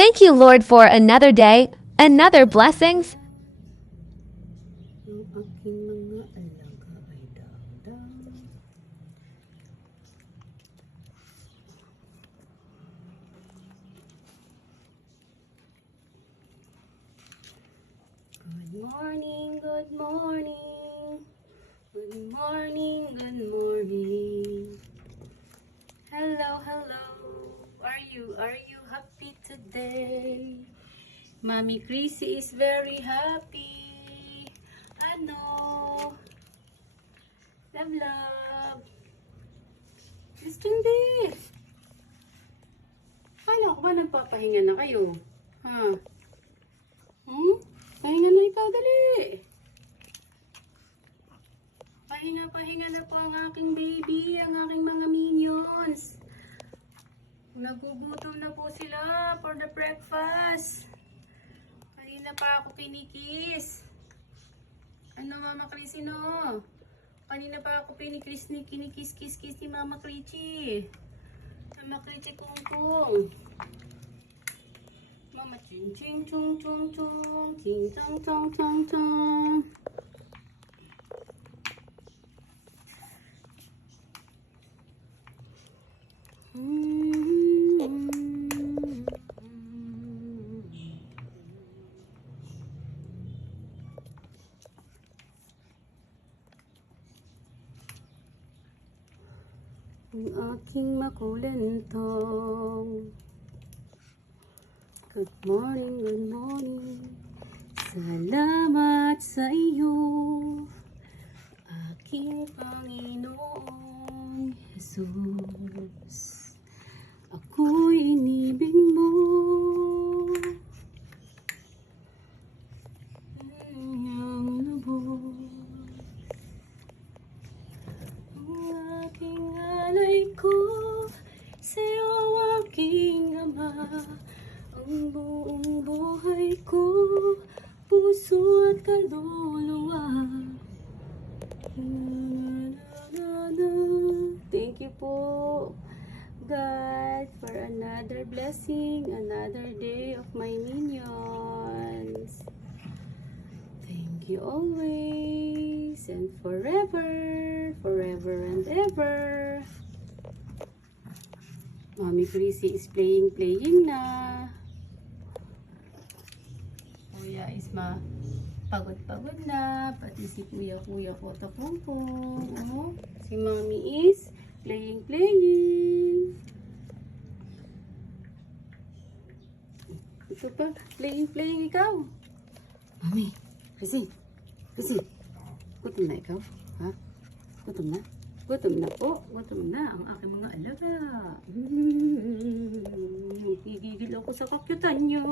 Thank you, Lord, for another day, another blessings. Yung aking mga alaga ay daw. Good morning, good morning. Good morning, good morning. Hello, hello. Are you happy today? Mommy Chrissy is very happy. Ano? Love, love. Justin B. Kala ko ba nagpapahinga na kayo? Ha? Pahinga na ikaw, dali. Pahinga na po ang aking baby, ang aking mga minions. Nagugutom na po sila for the breakfast. Kanina pa ako kinikis. Ano, Mama Chrissy, no? Kanina pa ako kinikis ni Mama Chrissy. Mama Chrissy kung. Mama ching ching chung chung chung, ching chung chung chung chung. Ang aking makulentong. Good morning, good morning. Salamat sa iyo, aking Panginoong Jesus. Ako'y inibig mo. Ang lubos. Ang aking alay ko sa'yo, aking Ama. Ang buong buhay ko, puso at kaluluwa. Thank you po, God, for another blessing, another day of my minions. Thank you always and forever, forever and ever. Mommy Chrissy is playing na. Kuya is pagod na, pati si kuya ko tapungpong. Oh, si Mommy is playing. Ito pa, playing ikaw. Mommy, Chrissy, gutom na ikaw? Ha? Gutom na? Gutom na ang aking mga alaga. Gigigil ako sa kakyutan nyo.